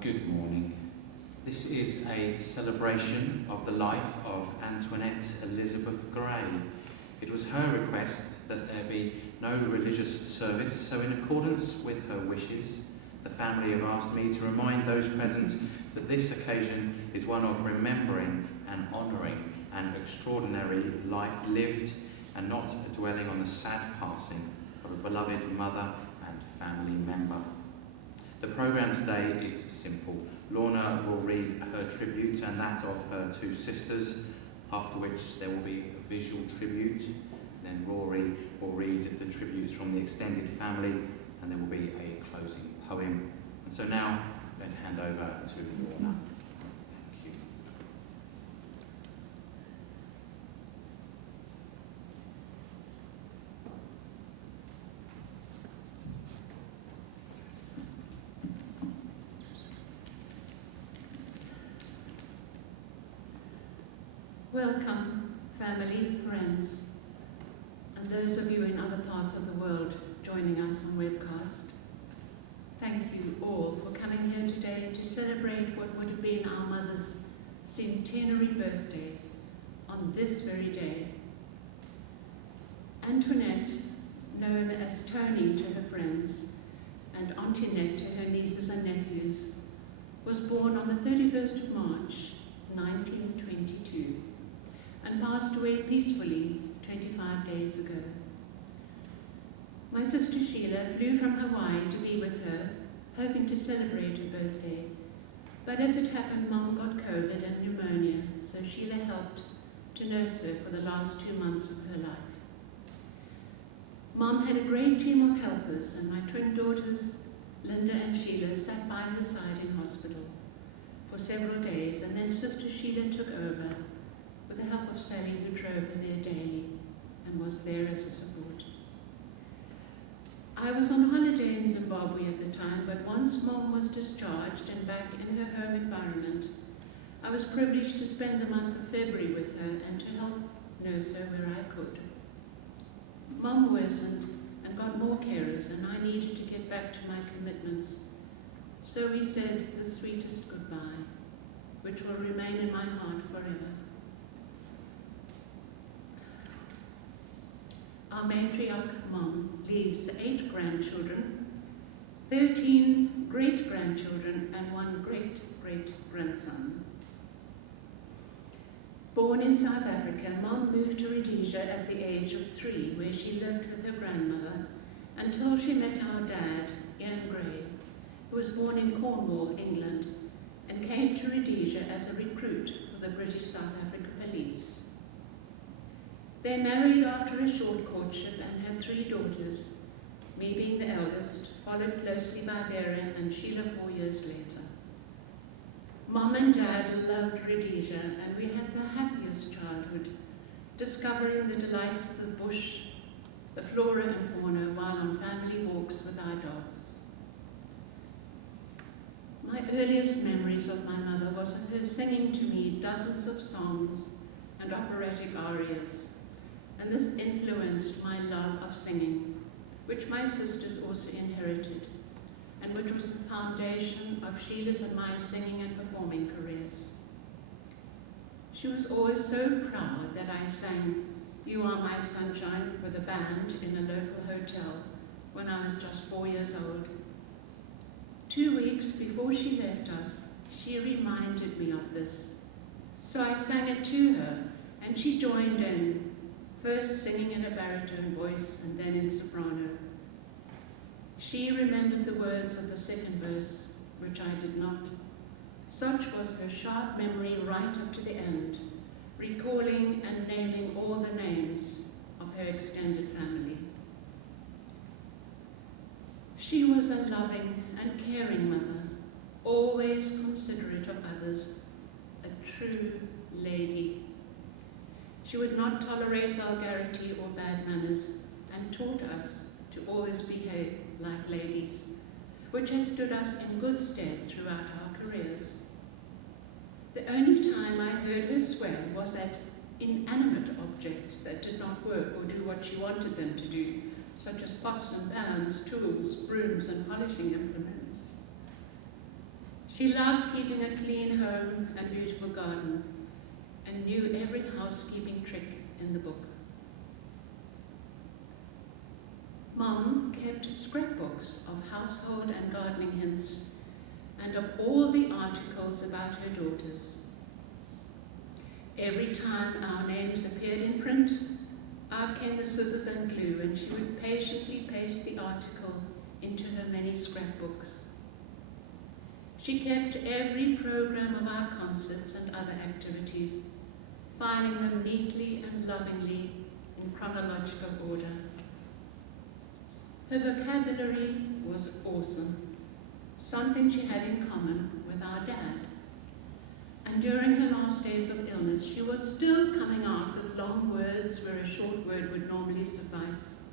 Good morning. This is a celebration of the life of Antoinette Elizabeth Gray. It was her request that there be no religious service, so in accordance with her wishes, the family have asked me to remind those present that this occasion is one of remembering and honouring an extraordinary life lived and not dwelling on the sad passing of a beloved mother and family member. The programme today is simple. Lorna will read her tribute and that of her two sisters, after which there will be a visual tribute. Then Rory will read the tributes from the extended family, and there will be a closing poem. And so now, I'm going to hand over to Lorna. Thank you. Welcome, family, friends, and those of you in other parts of the world joining us on webcast. Thank you all for coming here today to celebrate what would have been our mother's centenary birthday on this very day. Antoinette, known as Tony to her friends, and Antoinette to her nieces and nephews, was born on the 31st of March, 1922. And passed away peacefully 25 days ago. My sister Sheila flew from Hawaii to be with her, hoping to celebrate her birthday. But as it happened, Mum got COVID and pneumonia, so Sheila helped to nurse her for the last 2 months of her life. Mum had a great team of helpers, and my twin daughters, Linda and Sheila, sat by her side in hospital for several days, and then Sister Sheila took over with the help of Sally, who drove her there daily and was there as a support. I was on holiday in Zimbabwe at the time, but once Mom was discharged and back in her home environment, I was privileged to spend the month of February with her and to help nurse her where I could. Mom worsened and got more carers, and I needed to get back to my commitments. So we said the sweetest goodbye, which will remain in my heart forever. Our matriarch Mom leaves 8 grandchildren, 13 great-grandchildren, and 1 great-great-grandson. Born in South Africa, Mom moved to Rhodesia at the age of 3, where she lived with her grandmother until she met our dad, Ian Gray, who was born in Cornwall, England, and came to Rhodesia as a recruit for the British South Africa Police. They married after a short courtship and had 3 daughters, me being the eldest, followed closely by Vera and Sheila 4 years later. Mom and Dad loved Rhodesia, and we had the happiest childhood, discovering the delights of the bush, the flora and fauna, while on family walks with our dogs. My earliest memories of my mother was of her singing to me dozens of songs and operatic arias, and this influenced my love of singing, which my sisters also inherited, and which was the foundation of Sheila's and my singing and performing careers. She was always so proud that I sang "You Are My Sunshine" with a band in a local hotel when I was just 4 years old. 2 weeks before she left us, she reminded me of this. So I sang it to her, and she joined in, first singing in a baritone voice and then in soprano. She remembered the words of the second verse, which I did not. Such was her sharp memory right up to the end, recalling and naming all the names of her extended family. She was a loving and caring mother, always considerate of others, a true lady. She would not tolerate vulgarity or bad manners, and taught us to always behave like ladies, which has stood us in good stead throughout our careers. The only time I heard her swear was at inanimate objects that did not work or do what she wanted them to do, such as pots and pans, tools, brooms, and polishing implements. She loved keeping a clean home and beautiful garden, and knew every housekeeping trick in the book. Mum kept scrapbooks of household and gardening hints, and of all the articles about her daughters. Every time our names appeared in print, out came the scissors and glue, and she would patiently paste the article into her many scrapbooks. She kept every program of our concerts and other activities, filing them neatly and lovingly in chronological order. Her vocabulary was awesome, something she had in common with our dad. And during her last days of illness, she was still coming out with long words where a short word would normally suffice.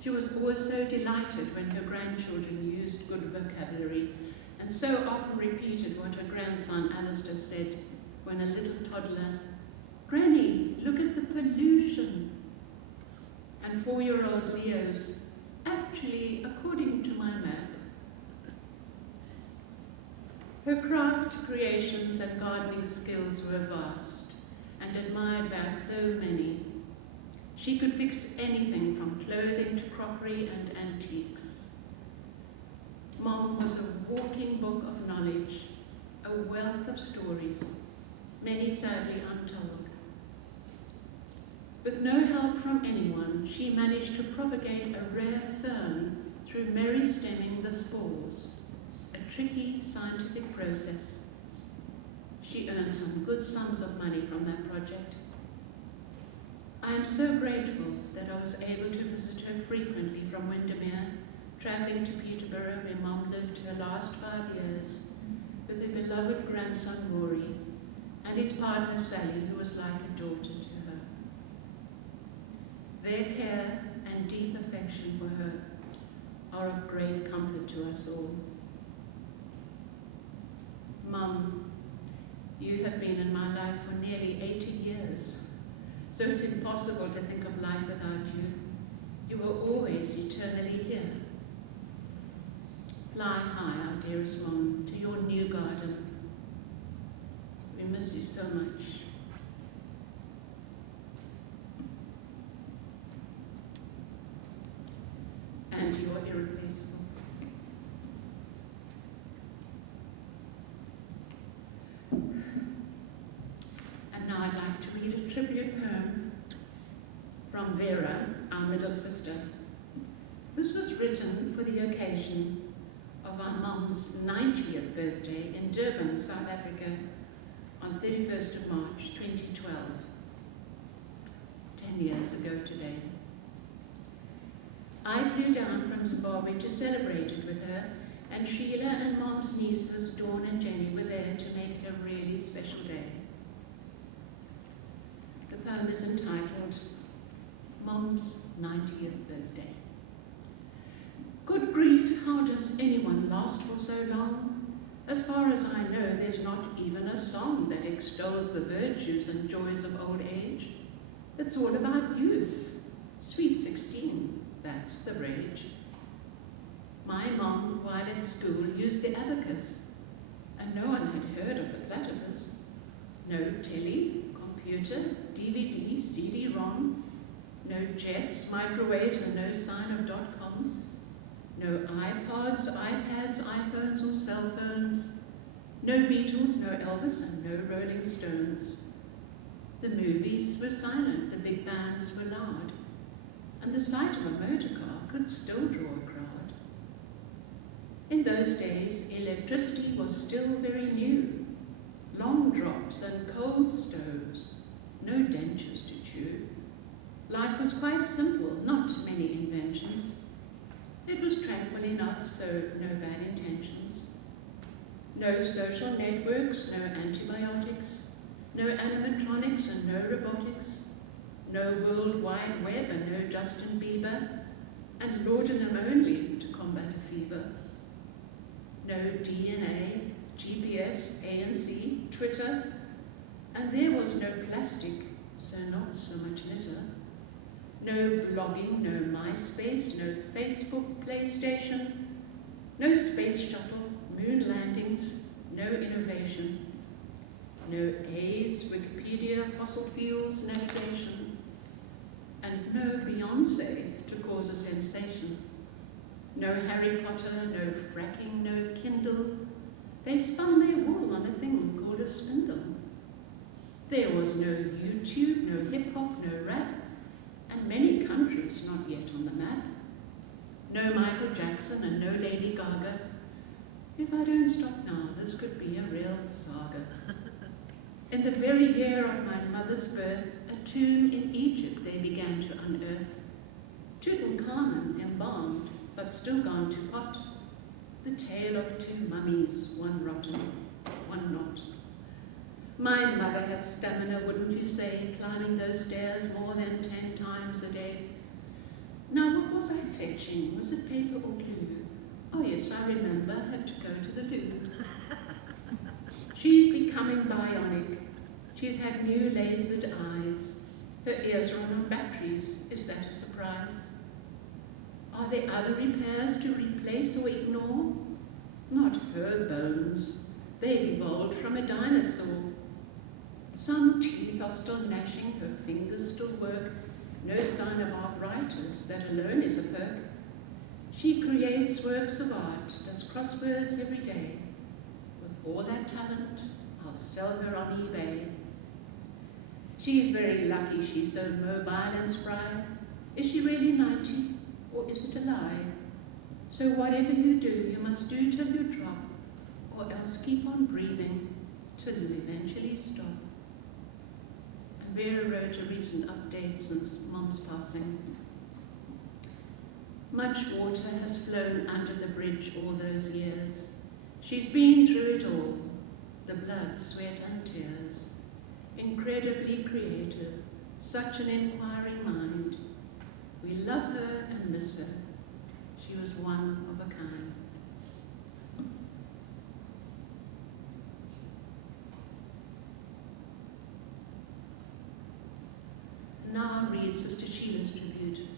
She was always so delighted when her grandchildren used good vocabulary, and so often repeated what her grandson Alistair said when a little toddler, "Granny, look at the pollution." And 4-year-old Leo's, "Actually, according to my map." Her craft creations and gardening skills were vast and admired by so many. She could fix anything from clothing to crockery and antiques. Mom was a walking book of knowledge, a wealth of stories, many sadly untold. With no help from anyone, she managed to propagate a rare fern through meristemming the spores, a tricky scientific process. She earned some good sums of money from that project. I am so grateful that I was able to visit her frequently from Windermere, travelling to Peterborough where Mom lived her last 5 years, with her beloved grandson Rory and his partner Sally, who was like a daughter to her. Their care and deep affection for her are of great comfort to us all. Mum, you have been in my life for nearly 80 years, so it's impossible to think of life without you. You were always eternally here. Fly high, our dearest Mom, to your new garden. We miss you so much. And you are irreplaceable. And now I'd like to read a tribute poem from Vera, our middle sister. This was written for the occasion of our Mum's 90th birthday in Durban, South Africa, on 31st of March 2012, 10 years ago today. I flew down from Zimbabwe to celebrate it with her, and Sheila and Mom's nieces, Dawn and Jenny, were there to make it a really special day. The poem is entitled Mom's 90th Birthday. Good grief, how does anyone last for so long? As far as I know, there's not even a song that extols the virtues and joys of old age. It's all about youth. Sweet 16, that's the rage. My mom, while at school, used the abacus, and no one had heard of the platypus. No telly, computer, DVD, CD-ROM, no jets, microwaves, and no sign of .com. No iPods, iPads, iPhones, or cell phones. No Beatles, no Elvis, and no Rolling Stones. The movies were silent, the big bands were loud, and the sight of a motor car could still draw a crowd. In those days, electricity was still very new. Long drops and coal stoves, no dentures to chew. Life was quite simple, not many inventions. It was tranquil enough, so no bad intentions. No social networks, no antibiotics, no animatronics and no robotics, no World Wide Web and no Justin Bieber, and laudanum only to combat a fever. No DNA, GPS, ANC, Twitter, and there was no plastic, so not so much litter. No blogging, no MySpace, no Facebook, PlayStation, no space shuttle, moon landings, no innovation, no AIDS, Wikipedia, fossil fuels, navigation, and no Beyonce to cause a sensation. No Harry Potter, no fracking, no Kindle. They spun their wool on a thing called a spindle. There was no YouTube, no hip-hop, no rap, and many countries not yet on the map. No Michael Jackson and no Lady Gaga. If I don't stop now, this could be a real saga. In the very year of my mother's birth, a tomb in Egypt they began to unearth. Tutankhamun embalmed, but still gone to pot. The tale of two mummies, one rotten, one not. My mother has stamina, wouldn't you say, climbing those stairs more than 10 times a day. Now, what was I fetching? Was it paper or glue? Oh yes, I remember, had to go to the loo. She's becoming bionic. She's had new lasered eyes. Her ears run on batteries. Is that a surprise? Are there other repairs to replace or ignore? Not her bones. They've evolved from a dinosaur. Some teeth are still gnashing, her fingers still work. No sign of arthritis, that alone is a perk. She creates works of art, does crosswords every day. With all that talent, I'll sell her on eBay. She's very lucky she's so mobile and spry. Is she really 90, or is it a lie? So whatever you do, you must do till you drop, or else keep on breathing till you eventually stop. And Vera wrote a recent update since Mom's passing. Much water has flown under the bridge all those years. She's been through it all, the blood, sweat and tears. Incredibly creative, such an inquiring mind. We love her and miss her. She was one of a kind. Now I'll read Sister Sheila's tribute.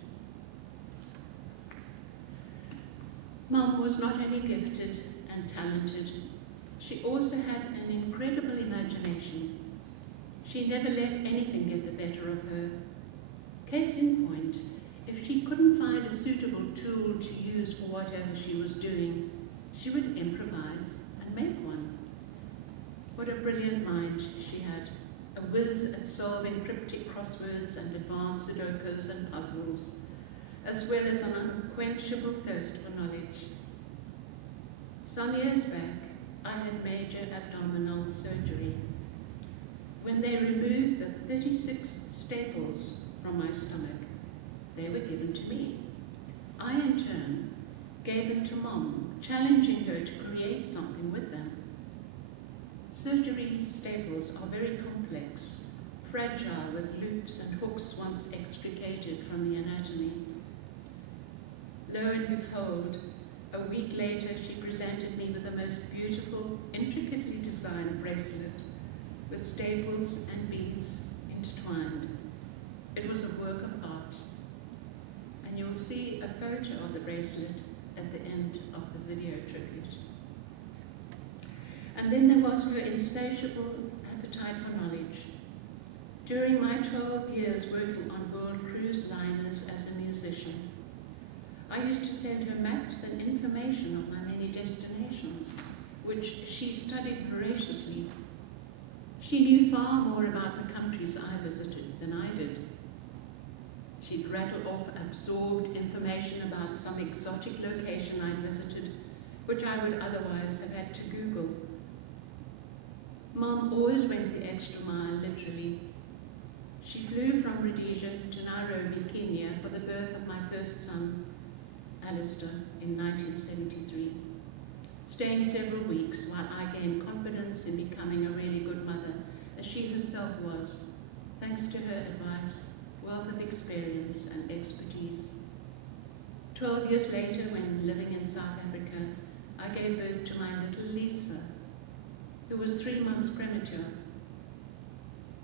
Mom was not only gifted and talented, she also had an incredible imagination. She never let anything get the better of her. Case in point, if she couldn't find a suitable tool to use for whatever she was doing, she would improvise and make one. What a brilliant mind she had, a whiz at solving cryptic crosswords and advanced sudokus and puzzles, as well as an unquenchable thirst for knowledge. Some years back, I had major abdominal surgery. When they removed the 36 staples from my stomach, they were given to me. I, in turn, gave them to Mom, challenging her to create something with them. Surgery staples are very complex, fragile with loops and hooks once extricated from the anatomy. Lo and behold, a week later she presented me with the most beautiful, intricately designed bracelet with staples and beads intertwined. It was a work of art, and you'll see a photo of the bracelet at the end of the video tribute. And then there was her insatiable appetite for knowledge. During my 12 years working on world cruise liners as a musician, I used to send her maps and information of my many destinations, which she studied voraciously. She knew far more about the countries I visited than I did. She'd rattle off absorbed information about some exotic location I'd visited, which I would otherwise have had to Google. Mom always went the extra mile, literally. She flew from Rhodesia to Nairobi, Kenya, for the birth of my first son, Alistair, in 1973, staying several weeks while I gained confidence in becoming a really good mother, as she herself was, thanks to her advice, wealth of experience and expertise. 12 years later, when living in South Africa, I gave birth to my little Lisa, who was 3 months premature.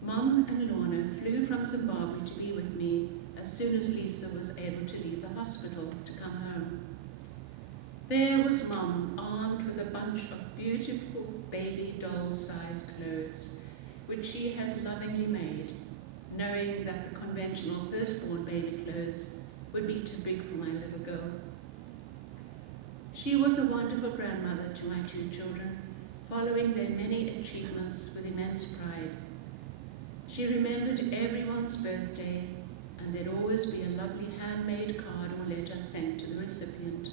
Mom and Lorna flew from Zimbabwe to be with me as soon as Lisa was able to leave the hospital to come home. There was Mum, armed with a bunch of beautiful baby doll-sized clothes, which she had lovingly made, knowing that the conventional firstborn baby clothes would be too big for my little girl. She was a wonderful grandmother to my 2 children, following their many achievements with immense pride. She remembered everyone's birthday, and there'd always be a lovely handmade card or letter sent to the recipient.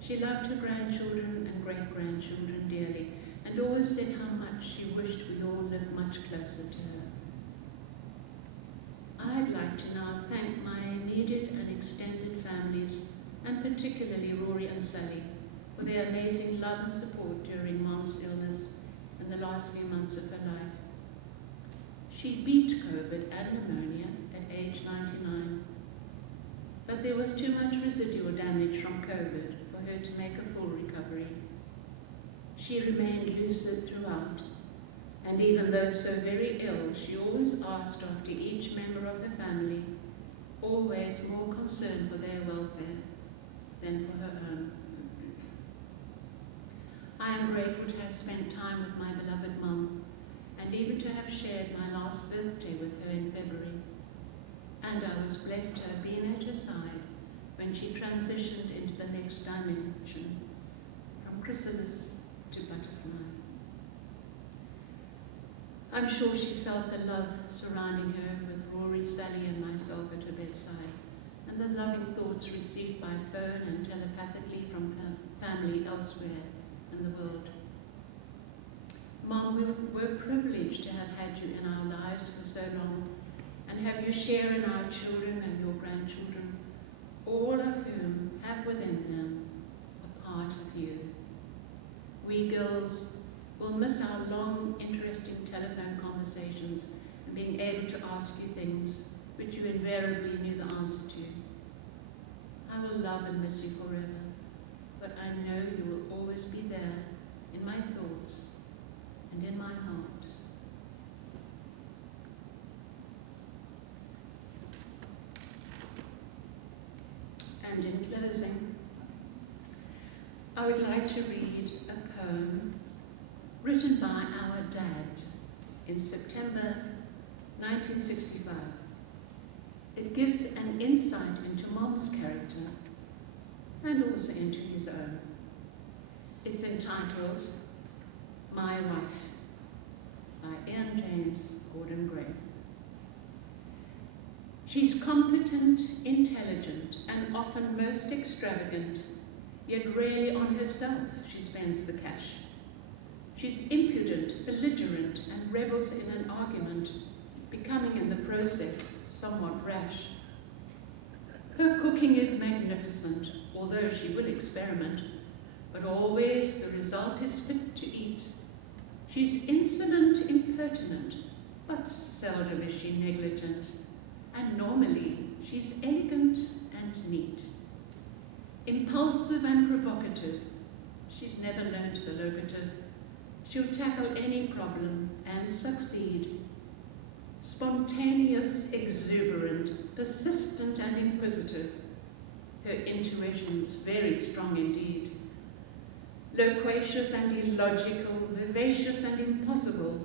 She loved her grandchildren and great-grandchildren dearly, and always said how much she wished we all lived much closer to her. I'd like to now thank my immediate and extended families, and particularly Rory and Sally, for their amazing love and support during Mom's illness and the last few months of her life. She beat COVID and pneumonia at age 99, but there was too much residual damage from COVID for her to make a full recovery. She remained lucid throughout, and even though so very ill, she always asked after each member of her family, always more concerned for their welfare than for her own. I am grateful to have spent time with my beloved Mum, and even to have shared my last birthday with her in February. And I was blessed to have been at her side when she transitioned into the next dimension, from chrysalis to butterfly. I'm sure she felt the love surrounding her with Rory, Sally and myself at her bedside, and the loving thoughts received by phone and telepathically from family elsewhere in the world. Mom, we're privileged to have had you in our lives for so long, and have you share in our children and your grandchildren, all of whom have within them a part of you. We girls will miss our long, interesting telephone conversations and being able to ask you things which you invariably knew the answer to. I will love and miss you forever, but I know you will always be there in my thoughts and in my heart. And in closing, I would like to read a poem written by our dad in September 1965. It gives an insight into Mom's character and also into his own. It's entitled My Wife by Ian James Gordon Gray. She's competent, intelligent, and often most extravagant, yet rarely on herself she spends the cash. She's impudent, belligerent, and revels in an argument, becoming in the process somewhat rash. Her cooking is magnificent, although she will experiment, but always the result is fit to eat. She's insolent, impertinent, but seldom is she negligent, and normally she's elegant and neat. Impulsive and provocative, she's never learnt the locative. She'll tackle any problem and succeed. Spontaneous, exuberant, persistent and inquisitive. Her intuition's very strong indeed. Loquacious and illogical, vivacious and impossible,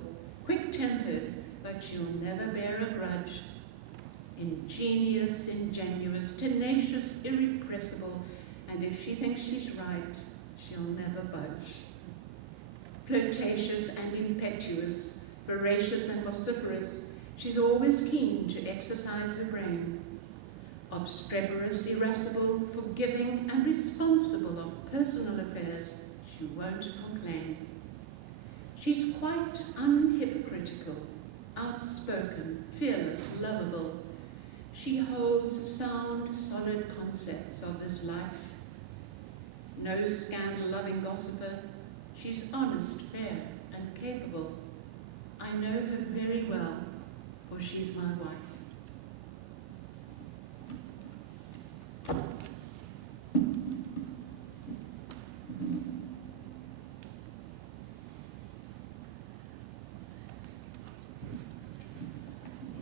quick-tempered, but she'll never bear a grudge. Ingenious, ingenuous, tenacious, irrepressible, and if she thinks she's right, she'll never budge. Flirtatious and impetuous, voracious and vociferous, she's always keen to exercise her brain. Obstreperous, irascible, forgiving and responsible of personal affairs, she won't complain. She's quite unhypocritical, outspoken, fearless, lovable. She holds sound, solid concepts of this life. No scandal-loving gossiper, she's honest, fair, and capable. I know her very well, for she's my wife.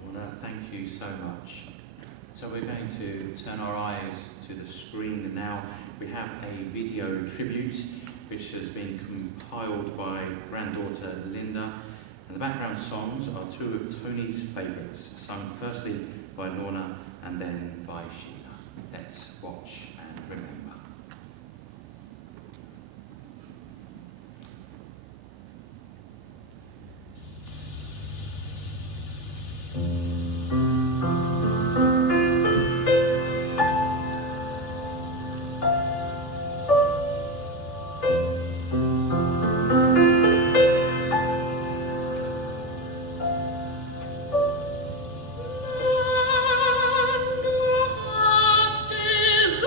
Lorna, thank you so much. So we're going to turn our eyes to the screen now. we have a video tribute which has been compiled by granddaughter Linda, and the background songs are two of Tony's favourites, sung firstly by Lorna and then by Sheila. Let's watch and remember. Is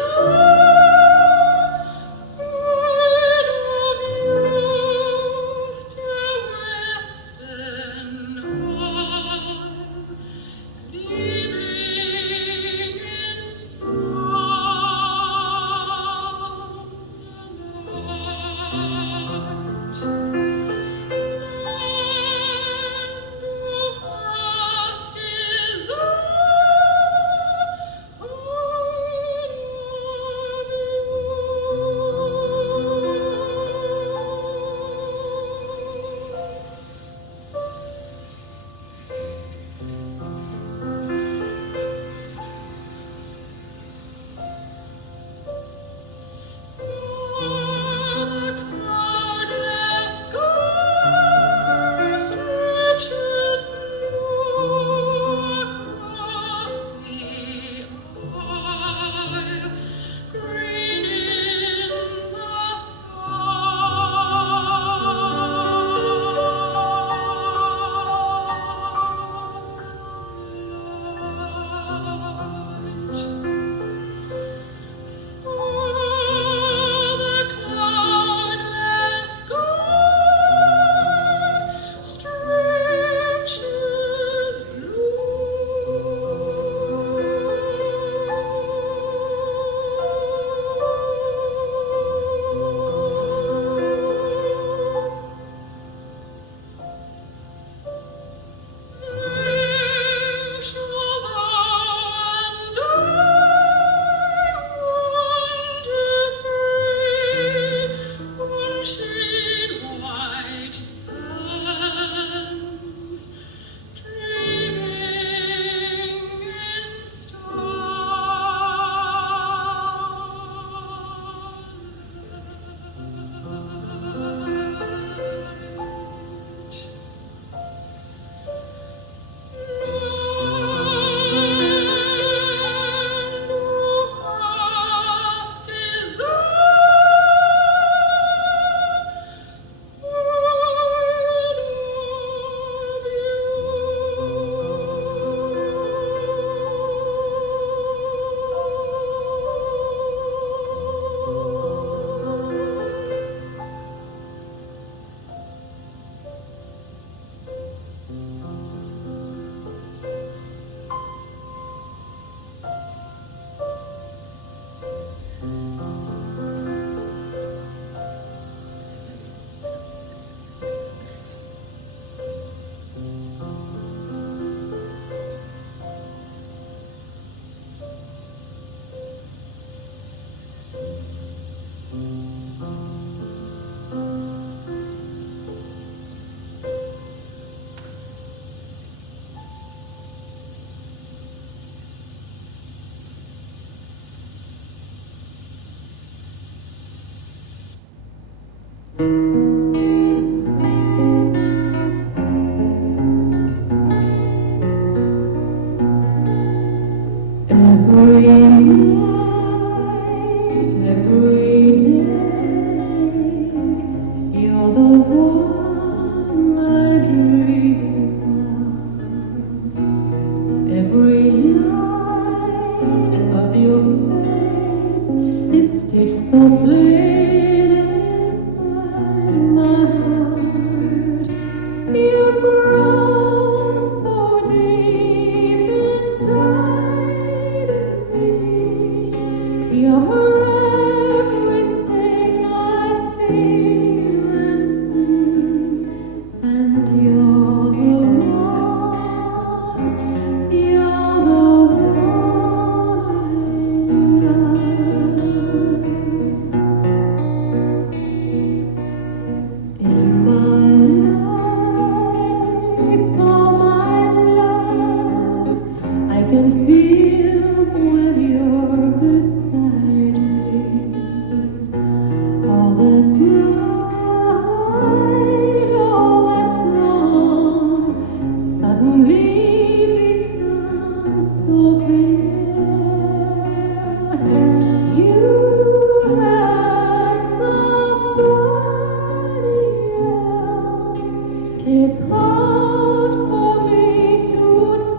It's hard for me to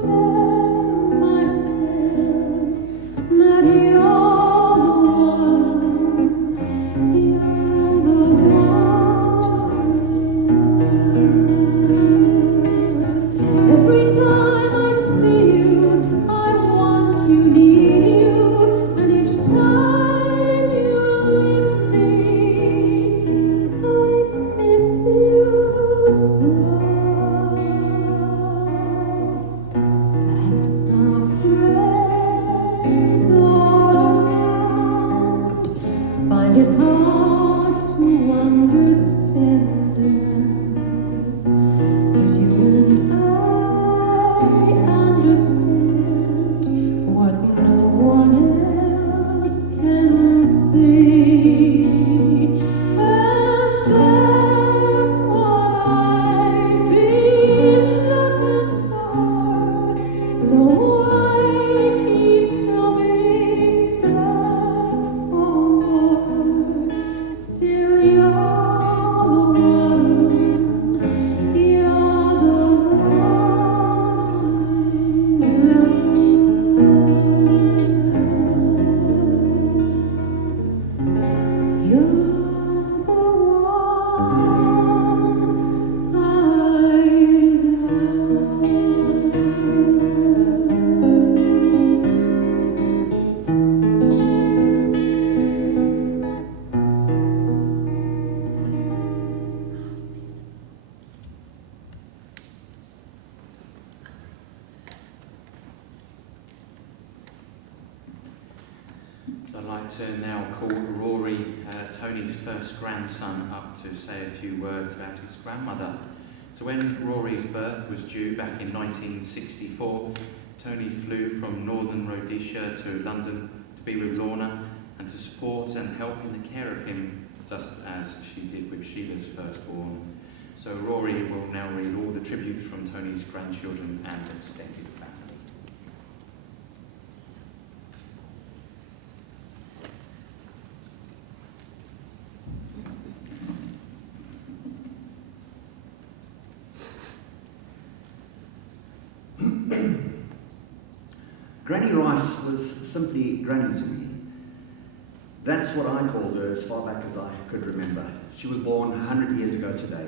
tell myself that you're the one. Every time I see you, I want you near you, and each time you leave me, I miss you so. Perhaps our friends all around find it hard to understand us, but you and I understand what no one else can see, and that's what I've been looking for. So I keep coming back for more. Still, you're the one. You're the one I love. You're the one So I'd like to now call Rory, Tony's first grandson, up to say a few words about his grandmother. So when Rory's birth was due back in 1964, Tony flew from northern Rhodesia to London to be with Lorna and to support and help in the care of him, just as she did with Sheila's firstborn. So Rory will now read all the tributes from Tony's grandchildren and extended family. Granny Rice was simply Granny to me. That's what I called her as far back as I could remember. She was born 100 years ago today.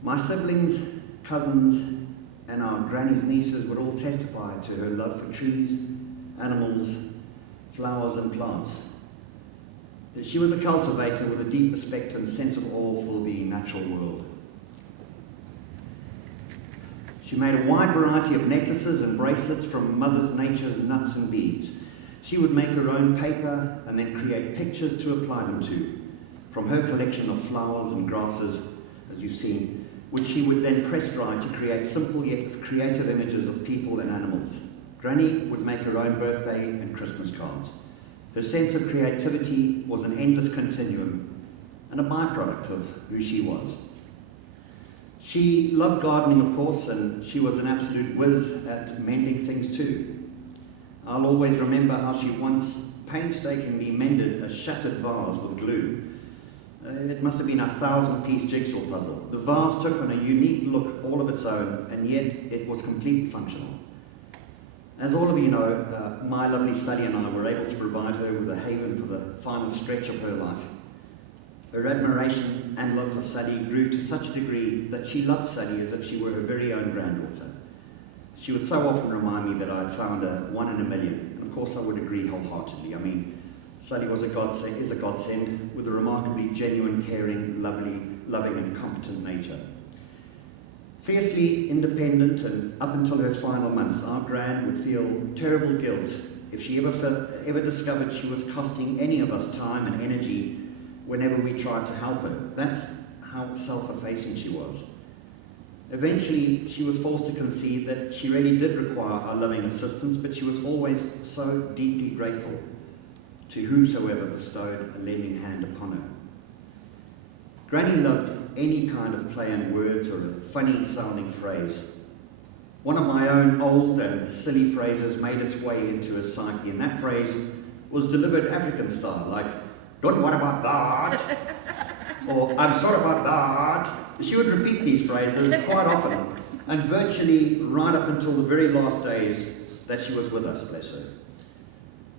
My siblings, cousins, and our granny's nieces would all testify to her love for trees, animals, flowers and plants. She was a cultivator with a deep respect and sense of awe for the natural world. She made a wide variety of necklaces and bracelets from Mother Nature's nuts and beads. She would make her own paper and then create pictures to apply them to, from her collection of flowers and grasses, as you've seen, which she would then press dry to create simple yet creative images of people and animals. Granny would make her own birthday and Christmas cards. Her sense of creativity was an endless continuum and a byproduct of who she was. She loved gardening, of course, and she was an absolute whiz at mending things too. I'll always remember how she once painstakingly mended a shattered vase with glue. It must have been a 1,000-piece jigsaw puzzle. The vase took on a unique look all of its own, and yet it was completely functional. As all of you know, my lovely Sally and I were able to provide her with a haven for the final stretch of her life. Her admiration and love for Sally grew to such a degree that she loved Sally as if she were her very own granddaughter. She would so often remind me that I'd found a one in a million, and of course I would agree wholeheartedly. I mean, Sally was is a godsend, with a remarkably genuine, caring, loving and competent nature. Fiercely independent, and up until her final months, our Gran would feel terrible guilt if she ever discovered she was costing any of us time and energy whenever we tried to help her. That's how self-effacing she was. Eventually, she was forced to concede that she really did require our loving assistance, but she was always so deeply grateful to whomsoever bestowed a lending hand upon her. Granny loved any kind of play on words or a funny-sounding phrase. One of my own old and silly phrases made its way into her psyche, and that phrase was delivered African style, like, "Don't worry about that," or "I'm sorry about that," She would repeat these phrases quite often, and virtually right up until the very last days that she was with us, bless her.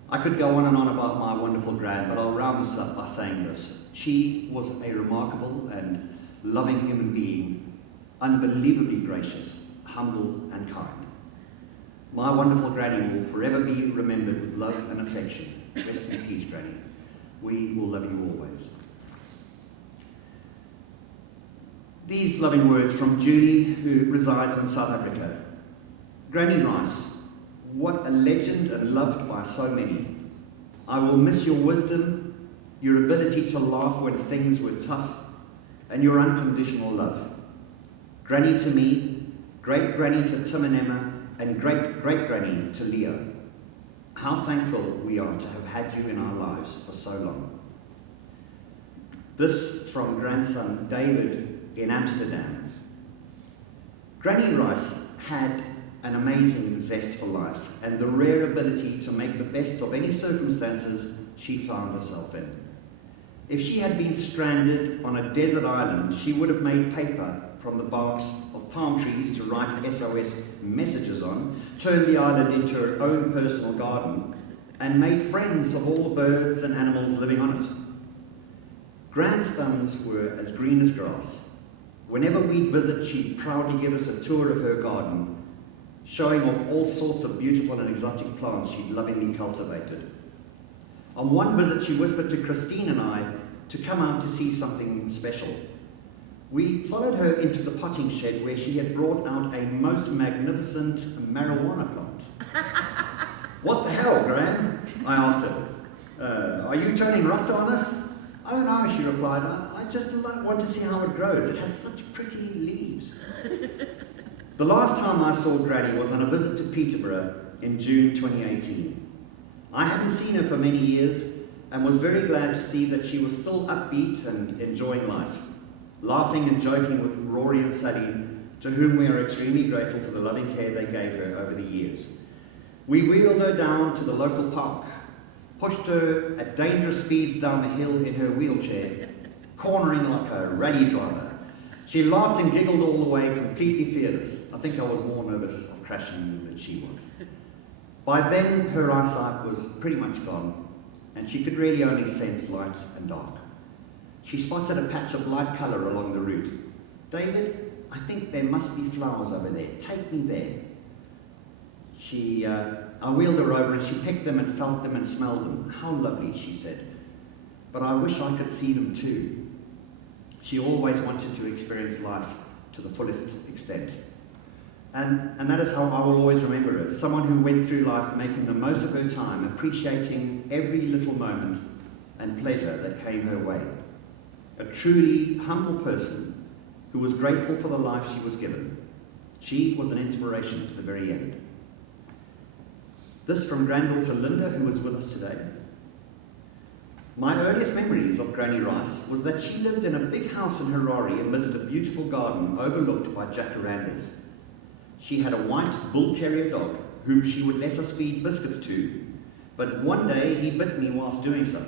I could go on and on about my wonderful Gran, but I'll round this up by saying this. She was a remarkable and loving human being, unbelievably gracious, humble and kind. My wonderful Granny will forever be remembered with love and affection. Rest in peace, Granny. We will love you always. These loving words from Judy, who resides in South Africa. Granny Rice, what a legend and loved by so many. I will miss your wisdom, your ability to laugh when things were tough, and your unconditional love. Granny to me, great Granny to Tim and Emma, and great great Granny to Leo. How thankful we are to have had you in our lives for so long. This from grandson David in Amsterdam. Granny Rice had an amazing zest for life and the rare ability to make the best of any circumstances she found herself in. If she had been stranded on a desert island, she would have made paper from the barks of palm trees to write SOS messages on, turned the island into her own personal garden, and made friends of all the birds and animals living on it. Grandstones were as green as grass. Whenever we'd visit, she'd proudly give us a tour of her garden, showing off all sorts of beautiful and exotic plants she'd lovingly cultivated. On one visit, she whispered to Christine and I to come out to see something special. We followed her into the potting shed where she had brought out a most magnificent marijuana plant. What the hell, Gran? I asked her. Are you turning Rasta on us? Oh no, she replied. I just want to see how it grows. It has such pretty leaves. The last time I saw Granny was on a visit to Peterborough in June 2018. I hadn't seen her for many years and was very glad to see that she was still upbeat and enjoying life, laughing and joking with Rory and Sally, to whom we are extremely grateful for the loving care they gave her over the years. We wheeled her down to the local park, pushed her at dangerous speeds down the hill in her wheelchair, cornering like a rally driver. She laughed and giggled all the way, completely fearless. I think I was more nervous of crashing than she was. By then, her eyesight was pretty much gone, and she could really only sense light and dark. She spotted a patch of light colour along the route. David, I think there must be flowers over there. Take me there. I wheeled her over and she picked them and felt them and smelled them. How lovely, she said. But I wish I could see them too. She always wanted to experience life to the fullest extent. And that is how I will always remember her. Someone who went through life making the most of her time, appreciating every little moment and pleasure that came her way. A truly humble person who was grateful for the life she was given. She was an inspiration to the very end. This from granddaughter Linda, who was with us today. My earliest memories of Granny Rice was that she lived in a big house in Harare amidst a beautiful garden overlooked by jacarandas. She had a white bull terrier dog whom she would let us feed biscuits to, but one day he bit me whilst doing so,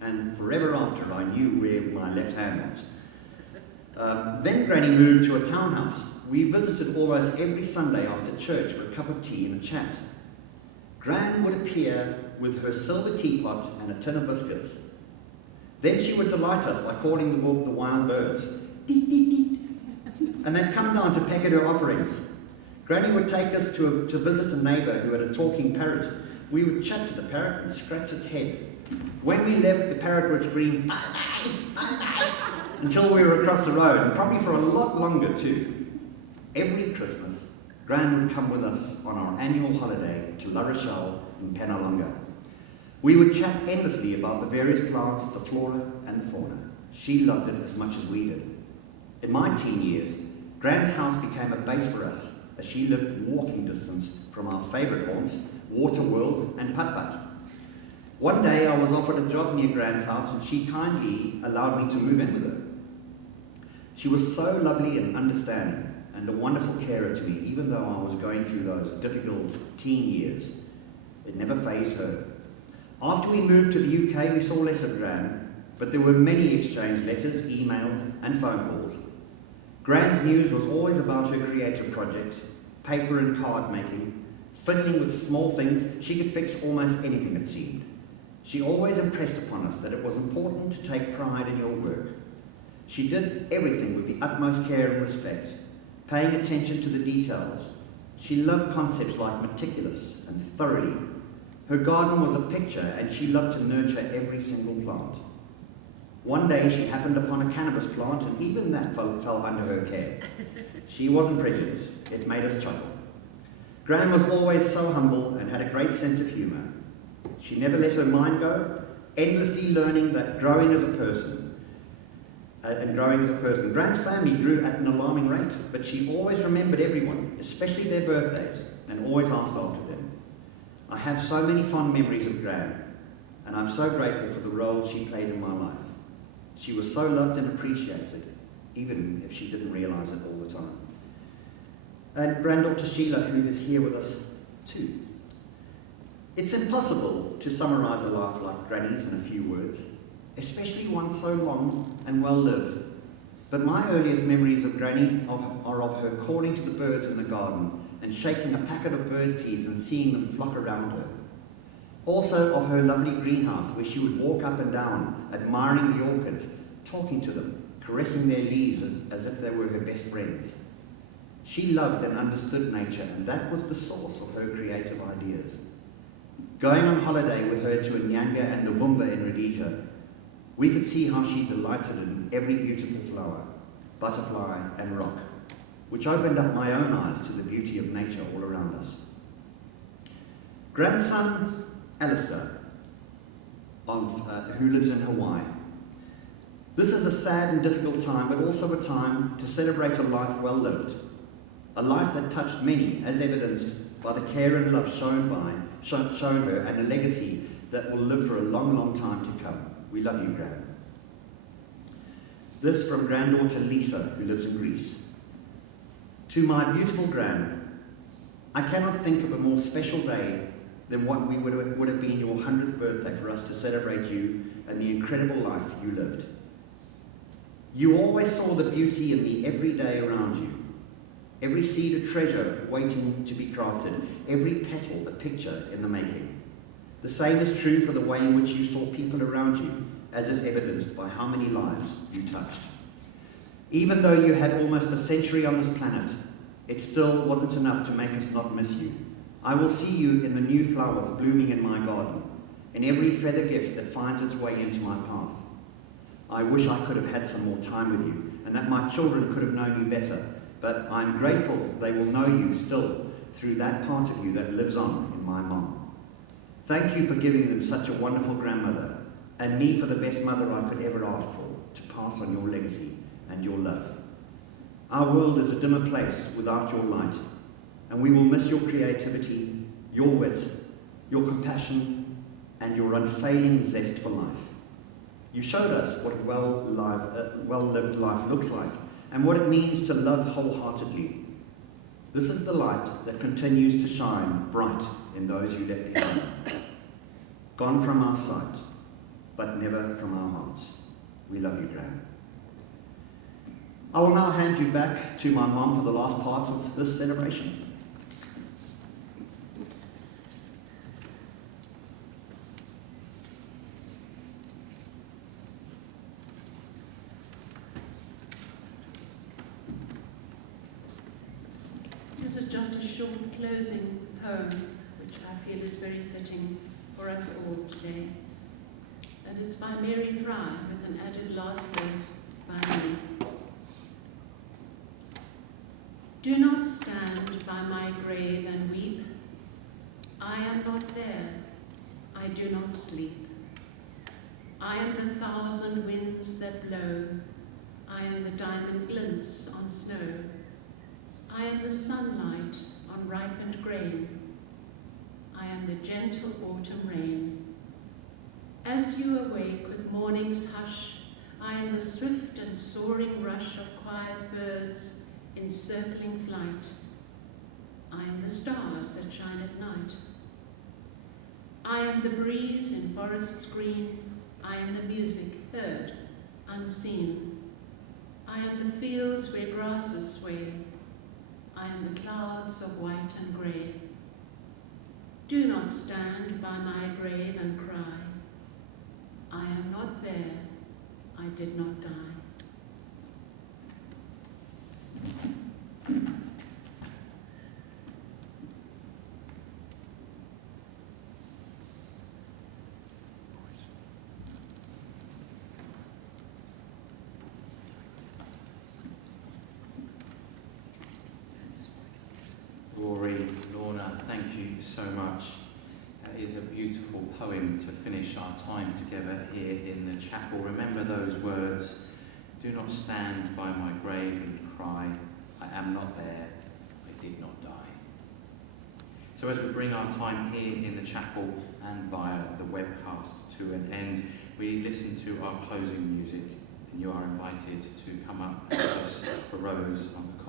and forever after I knew where my left hand was. Then Granny moved to a townhouse. We visited almost every Sunday after church for a cup of tea and a chat. Gran would appear with her silver teapot and a tin of biscuits. Then she would delight us by calling the wild birds, deet, deet, deet, and then come down to peck at her offerings. Granny would take us to visit a neighbour who had a talking parrot. We would chat to the parrot and scratch its head. When we left, the parrot would scream, bye-bye, bye-bye, until we were across the road, and probably for a lot longer too. Every Christmas, Gran would come with us on our annual holiday to La Rochelle in Penalonga. We would chat endlessly about the various plants, the flora and the fauna. She loved it as much as we did. In my teen years, Gran's house became a base for us, as she lived walking distance from our favourite haunts, Waterworld and Put Put. One day I was offered a job near Gran's house and she kindly allowed me to move in with her. She was so lovely and understanding and a wonderful carer to me, even though I was going through those difficult teen years. It never fazed her. After we moved to the UK, we saw less of Gran, but there were many exchanged letters, emails and phone calls. Gran's news was always about her creative projects, paper and card making, fiddling with small things. She could fix almost anything, it seemed. She always impressed upon us that it was important to take pride in your work. She did everything with the utmost care and respect, paying attention to the details. She loved concepts like meticulous and thoroughly. Her garden was a picture, and she loved to nurture every single plant. One day she happened upon a cannabis plant, and even that fell under her care. She wasn't prejudiced. It made us chuckle. Gran was always so humble and had a great sense of humour. She never let her mind go, endlessly learning that growing as a person. Gran's family grew at an alarming rate, but she always remembered everyone, especially their birthdays, and always asked after them. I have so many fond memories of Gran, and I'm so grateful for the role she played in my life. She was so loved and appreciated, even if she didn't realise it all the time. And granddaughter Sheila, who is here with us too. It's impossible to summarise a life like Granny's in a few words, especially one so long and well lived. But my earliest memories of Granny are of her calling to the birds in the garden and shaking a packet of bird seeds and seeing them flock around her. Also of her lovely greenhouse, where she would walk up and down, admiring the orchids, talking to them, caressing their leaves as if they were her best friends. She loved and understood nature, and that was the source of her creative ideas. Going on holiday with her to Nyanga and Novumba in Rhodesia, we could see how she delighted in every beautiful flower, butterfly and rock, which opened up my own eyes to the beauty of nature all around us. Grandson Alistair, who lives in Hawaii. This is a sad and difficult time, but also a time to celebrate a life well lived, a life that touched many, as evidenced by the care and love shown her, and a legacy that will live for a long, long time to come. We love you, Gran. This from granddaughter Lisa, who lives in Greece. To my beautiful Gran, I cannot think of a more special day than what would have been your 100th birthday for us to celebrate you and the incredible life you lived. You always saw the beauty in the everyday around you, every seed a treasure waiting to be crafted, every petal a picture in the making. The same is true for the way in which you saw people around you, as is evidenced by how many lives you touched. Even though you had almost a century on this planet, it still wasn't enough to make us not miss you. I will see you in the new flowers blooming in my garden, in every feather gift that finds its way into my path. I wish I could have had some more time with you, and that my children could have known you better, but I'm grateful they will know you still through that part of you that lives on in my mom. Thank you for giving them such a wonderful grandmother, and me for the best mother I could ever ask for, to pass on your legacy and your love. Our world is a dimmer place without your light, and we will miss your creativity, your wit, your compassion, and your unfailing zest for life. You showed us what a well-lived life looks like, and what it means to love wholeheartedly. This is the light that continues to shine bright in those you left behind. Gone from our sight, but never from our hearts. We love you, Gran. I will now hand you back to my mom for the last part of this celebration. This is just a short closing poem, which I feel is very fitting for us all today. And it's by Mary Fry, with an added last verse by me. Do not stand by my grave and weep. I am not there. I do not sleep. I am the thousand winds that blow. I am the diamond glints on snow. I am the sunlight on ripened grain. I am the gentle autumn rain. As you awake with morning's hush, I am the swift and soaring rush of quiet birds in circling flight. I am the stars that shine at night. I am the breeze in forests green. I am the music heard, unseen. I am the fields where grasses sway. I am the clouds of white and grey. Do not stand by my grave and cry. I am not there. I did not die. Lorna, thank you so much. That is a beautiful poem to finish our time together here in the chapel. Remember those words, do not stand by my grave and cry, I am not there, I did not die. So as we bring our time here in the chapel and via the webcast to an end, we listen to our closing music, and you are invited to come up with us, the rose on the